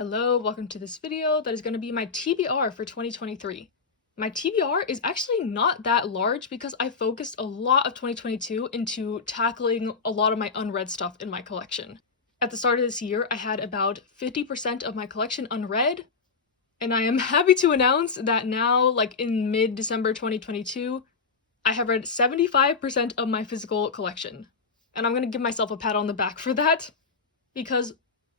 Hello, welcome to this video that is going to be my TBR for 2023. My TBR is actually not that large because I focused a lot of 2022 into tackling a lot of my unread stuff in my collection. At the start of this year, I had about 50% of my collection unread, and I am happy to announce that now, like in mid-December 2022, I have read 75% of my physical collection. And I'm going to give myself a pat on the back for that, because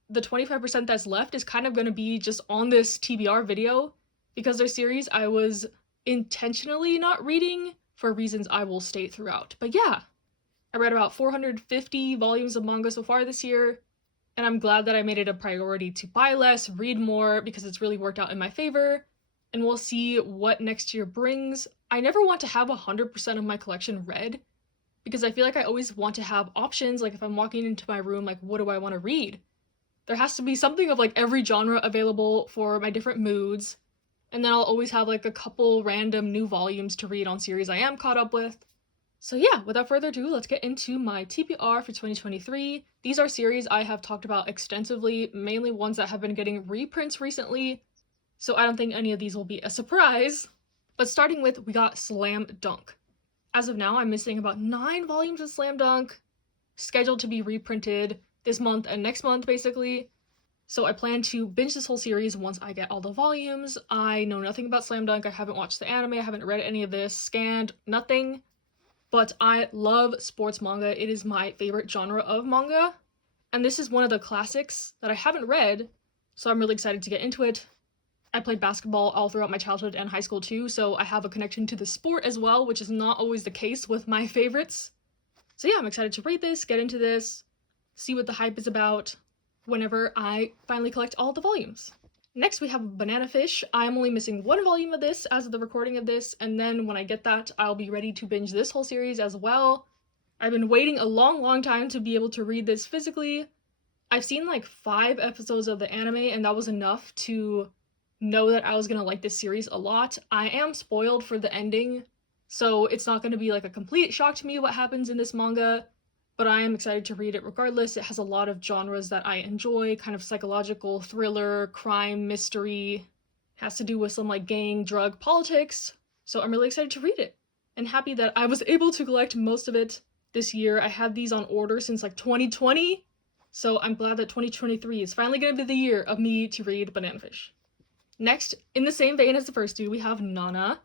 the 25% that's left is kind of going to be just on this TBR video, because they're series I was intentionally not reading for reasons I will state throughout. But yeah, I read about 450 volumes of manga so far this year, and I'm glad that I made it a priority to buy less, read more, because it's really worked out in my favor, and we'll see what next year brings. I never want to have 100% of my collection read, because I feel like I always want to have options, like if I'm walking into my room, like what do I want to read? There has to be something of like every genre available for my different moods, and then I'll always have like a couple random new volumes to read on series I am caught up with. So yeah, without further ado, let's get into my TBR for 2023. These are series I have talked about extensively, mainly ones that have been getting reprints recently, so I don't think any of these will be a surprise. But starting with, we got Slam Dunk. As of now, I'm missing about 9 volumes of Slam Dunk, scheduled to be reprinted this month and next month, basically. So I plan to binge this whole series once I get all the volumes. I know nothing about Slam Dunk. I haven't watched the anime. I haven't read any of this, scanned, nothing. But I love sports manga. It is my favorite genre of manga. And this is one of the classics that I haven't read, so I'm really excited to get into it. I played basketball all throughout my childhood and high school too, so I have a connection to the sport as well, which is not always the case with my favorites. So yeah, I'm excited to read this, get into this, see what the hype is about whenever I finally collect all the volumes. Next, we have Banana Fish. I'm only missing 1 volume of this as of the recording of this, and then when I get that, I'll be ready to binge this whole series as well. I've been waiting a long time to be able to read this physically. I've seen like 5 episodes of the anime, and that was enough to know that I was gonna like this series a lot. I am spoiled for the ending, so it's not gonna be like a complete shock to me what happens in this manga, but I am excited to read it regardless. It has a lot of genres that I enjoy, kind of psychological, thriller, crime, mystery. It has to do with some like gang, drug, politics, so I'm really excited to read it. And happy that I was able to collect most of it this year. I had these on order since like 2020, so I'm glad that 2023 is finally gonna be the year of me to read Banana Fish. Next, in the same vein as the first two, we have Nana.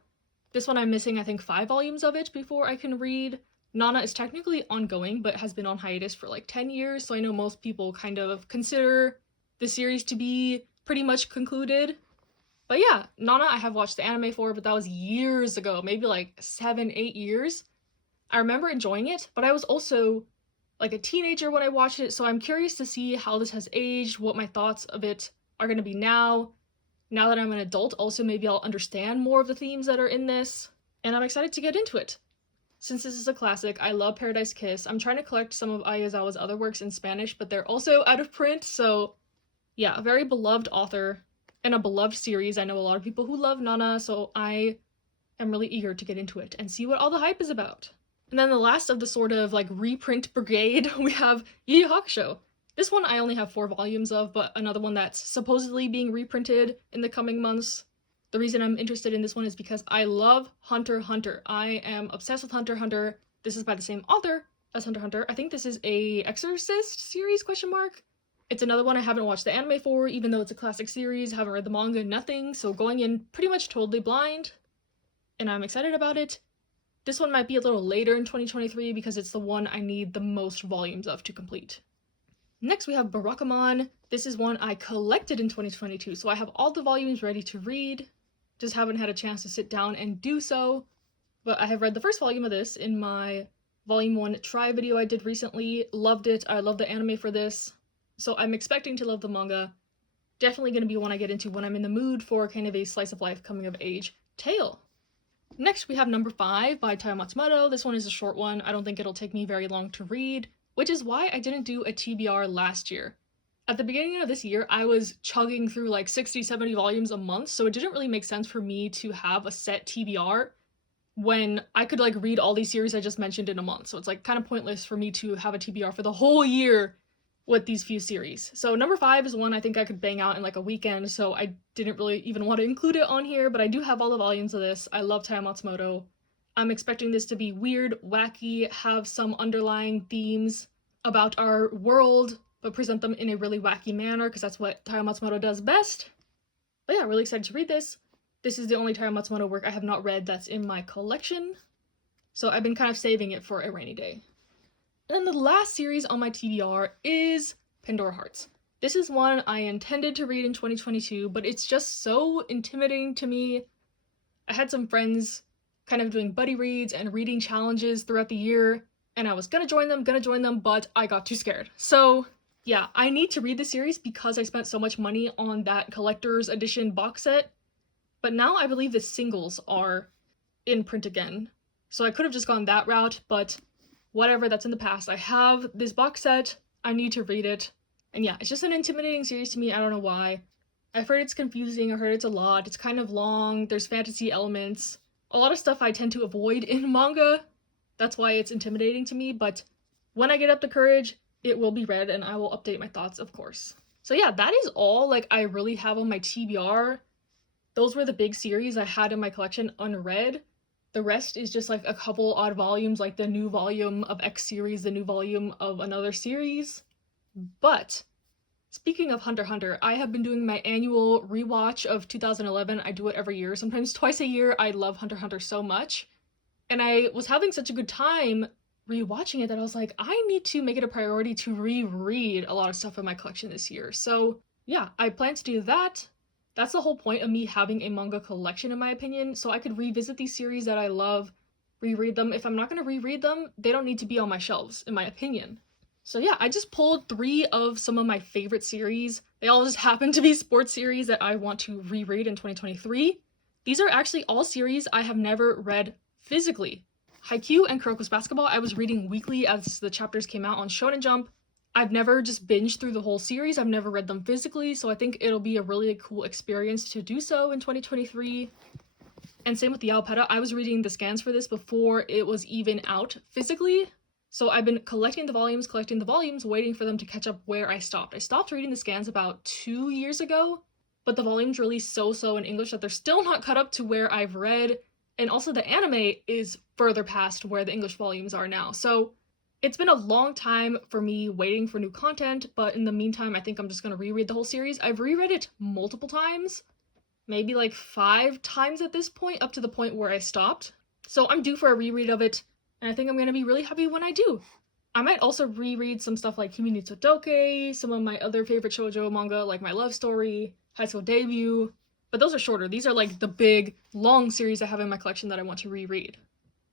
This one I'm missing, I think, 5 volumes of it before I can read. Nana is technically ongoing, but has been on hiatus for like 10 years, so I know most people kind of consider the series to be pretty much concluded. But yeah, Nana I have watched the anime for, but that was years ago, maybe like 7-8 years. I remember enjoying it, but I was also like a teenager when I watched it, so I'm curious to see how this has aged, what my thoughts of it are going to be now. Now that I'm an adult, also maybe I'll understand more of the themes that are in this, and I'm excited to get into it. Since this is a classic, I love Paradise Kiss. I'm trying to collect some of Ayazawa's other works in Spanish, but they're also out of print, so yeah, a very beloved author and a beloved series. I know a lot of people who love Nana, so I am really eager to get into it and see what all the hype is about. And then the last of the sort of like reprint brigade, we have Yu Yu Hakusho. This one I only have 4 volumes of, but another one that's supposedly being reprinted in the coming months. The reason I'm interested in this one is because I love Hunter x Hunter. I am obsessed with Hunter x Hunter. This is by the same author as Hunter x Hunter. I think this is a Exorcist series, question mark. It's another one I haven't watched the anime for, even though it's a classic series, haven't read the manga, nothing, so going in pretty much totally blind. And I'm excited about it. This one might be a little later in 2023 because it's the one I need the most volumes of to complete. Next, we have Barakamon. This is one I collected in 2022, so I have all the volumes ready to read. Just haven't had a chance to sit down and do so. But I have read the first volume of this in my volume 1 try video I did recently. Loved it. I love the anime for this. So I'm expecting to love the manga. Definitely going to be one I get into when I'm in the mood for kind of a slice of life coming of age tale. Next, we have number 5 by Taiyo Matsumoto. This one is a short one. I don't think it'll take me very long to read, which is why I didn't do a TBR last year. At the beginning of this year, I was chugging through like 60-70 volumes a month, so it didn't really make sense for me to have a set TBR when I could like read all these series I just mentioned in a month. So it's like kind of pointless for me to have a TBR for the whole year with these few series. So number 5 is one I think I could bang out in like a weekend, so I didn't really even want to include it on here, but I do have all the volumes of this. I love Taiyo Matsumoto. I'm expecting this to be weird, wacky, have some underlying themes about our world, but present them in a really wacky manner, because that's what Taiyo Matsumoto does best. But yeah, really excited to read this. This is the only Taiyo Matsumoto work I have not read that's in my collection, so I've been kind of saving it for a rainy day. And then the last series on my TBR is Pandora Hearts. This is one I intended to read in 2022, but it's just so intimidating to me. I had some friends kind of doing buddy reads and reading challenges throughout the year, and I was gonna join them, but I got too scared. So yeah, I need to read the series because I spent so much money on that collector's edition box set, but now I believe the singles are in print again. So I could have just gone that route, but whatever, that's in the past. I have this box set, I need to read it. And yeah, it's just an intimidating series to me, I don't know why. I've heard it's confusing, I heard it's a lot, it's kind of long, there's fantasy elements. A lot of stuff I tend to avoid in manga, that's why it's intimidating to me, but when I get up the courage, it will be read and I will update my thoughts, of course. So yeah, that is all like I really have on my TBR. Those were the big series I had in my collection unread. The rest is just like a couple odd volumes, like the new volume of X series, the new volume of another series. But speaking of Hunter x Hunter, I have been doing my annual rewatch of 2011. I do it every year, sometimes twice a year. I love Hunter x Hunter so much. And I was having such a good time rewatching it that I was like, I need to make it a priority to reread a lot of stuff in my collection this year. So yeah, I plan to do that. That's the whole point of me having a manga collection, in my opinion, so I could revisit these series that I love, reread them. If I'm not going to reread them, they don't need to be on my shelves, in my opinion. So yeah, I just pulled 3 of some of my favorite series. They all just happen to be sports series that I want to reread in 2023. These are actually all series I have never read physically. Haikyuu and Kuroko's Basketball I was reading weekly as the chapters came out on Shonen Jump. I've never just binged through the whole series, I've never read them physically, so I think it'll be a really cool experience to do so in 2023. And same with the Alpeta, I was reading the scans for this before it was even out physically, so I've been collecting the volumes, waiting for them to catch up where I stopped. I stopped reading the scans about 2 years ago, but the volumes released so in English that they're still not caught up to where I've read, and also the anime is further past where the English volumes are now, so it's been a long time for me waiting for new content, but in the meantime, I think I'm just gonna reread the whole series. I've reread it multiple times, maybe like 5 times at this point, up to the point where I stopped. So I'm due for a reread of it, and I think I'm gonna be really happy when I do. I might also reread some stuff like Kimi ni Todoke, some of my other favorite shoujo manga like My Love Story, High School Debut, but those are shorter. These are like the big, long series I have in my collection that I want to reread.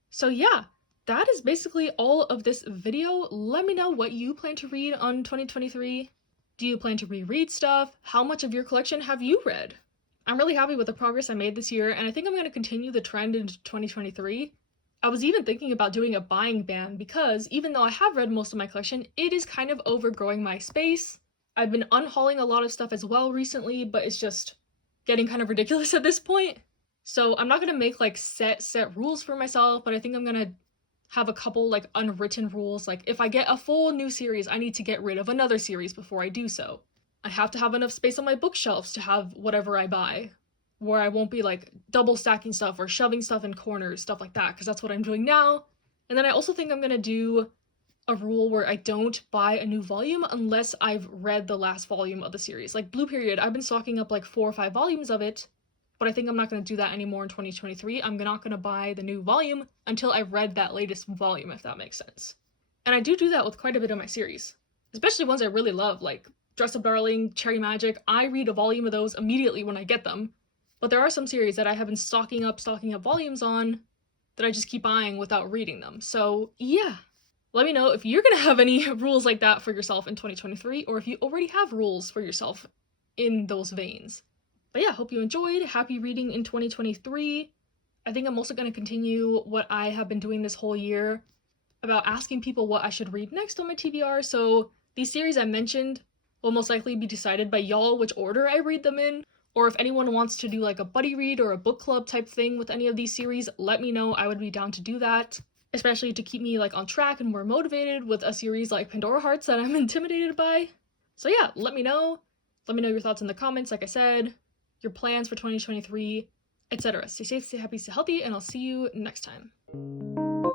So yeah, that is basically all of this video. Let me know what you plan to read on 2023. Do you plan to reread stuff? How much of your collection have you read? I'm really happy with the progress I made this year, and I think I'm going to continue the trend into 2023. I was even thinking about doing a buying ban because even though I have read most of my collection, it is kind of overgrowing my space. I've been unhauling a lot of stuff as well recently, but it's just getting kind of ridiculous at this point. So I'm not going to make like set rules for myself, but I think I'm going to have a couple like unwritten rules, like if I get a full new series, I need to get rid of another series before I do so. I have to have enough space on my bookshelves to have whatever I buy, where I won't be like double stacking stuff or shoving stuff in corners, stuff like that, because that's what I'm doing now. And then I also think I'm gonna do a rule where I don't buy a new volume unless I've read the last volume of the series. Like Blue Period, I've been stocking up like 4 or 5 volumes of it, but I think I'm not going to do that anymore in 2023. I'm not going to buy the new volume until I've read that latest volume, if that makes sense. And I do that with quite a bit of my series, especially ones I really love, like Dress Up Darling, Cherry Magic. I read a volume of those immediately when I get them, but there are some series that I have been stocking up volumes on that I just keep buying without reading them. So yeah, let me know if you're going to have any rules like that for yourself in 2023, or if you already have rules for yourself in those veins. But yeah, hope you enjoyed. Happy reading in 2023. I think I'm also going to continue what I have been doing this whole year about asking people what I should read next on my TBR. So these series I mentioned will most likely be decided by y'all which order I read them in. Or if anyone wants to do like a buddy read or a book club type thing with any of these series, let me know. I would be down to do that. especially to keep me like on track and more motivated with a series like Pandora Hearts that I'm intimidated by. So yeah, let me know. Let me know your thoughts in the comments, like I said, your plans for 2023, etc. Stay safe, stay happy, stay healthy, and I'll see you next time.